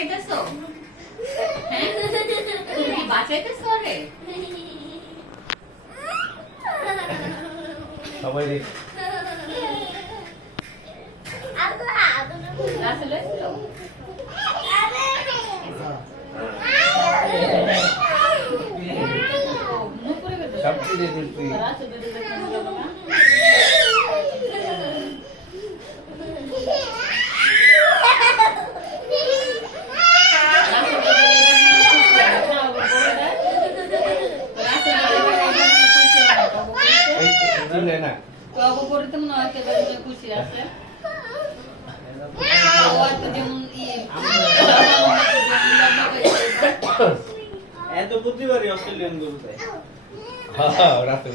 বাঁচাইতেছো? হ্যাঁ? তুমি কি বাঁচাইতেছো রে? সবাই দেখ রাসেল এসেছিল? মুখ করে গেছে। সব কিছু তুই রাসেল বেঁধে গেছে বাবা। চিনলে না কবো করতে মনে হয় কে খুশি আছে। এত প্রতিবারই অস্ট্রেলিয়ান গরু তাই রাতে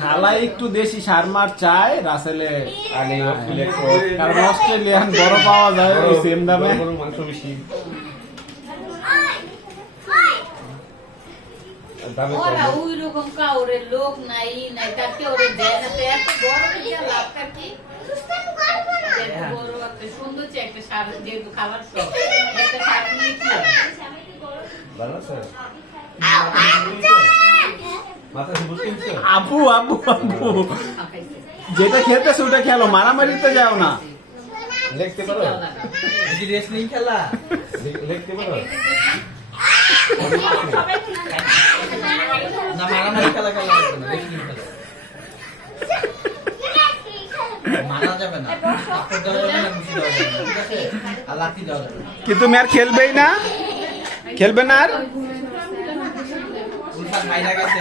খালাই একটু দেশি সারমার চায় রাসেলে আগে কারণ অস্ট্রেলিয়ান বড় পাওয়া যায় ওই সেম দামে। মাংস বেশি ওরা ওই রকম কাউরে লোক নাই নাই তাকে ওরে দেয় না তো এত বড় একটা লাভটা কি এত বড় একটা সুন্দর একটা সার যেহেতু খাবার সব একটা সার নিয়ে কি ভালো আছে মাথা বুঝ কিনছো আবু আবু আবু খাইছে যেটা খেতেছে ওটা খেলো, মারামারিতে যাও না। লিখতে পারো কি রেসলিং খেলা লিখতে পারো না মারামারি খেলা খেলা যাবে না রেসলিং খেলা মারা যাবে না থাপ্পড় দেওয়া যাবে না ঘুষি দেওয়া যাবে না ঠিক আছে আর লাঠি দেওয়া যাবে না কি তুমি আর খেলবেই না? খেলবে না আর? উল্টা খাইরা গেছে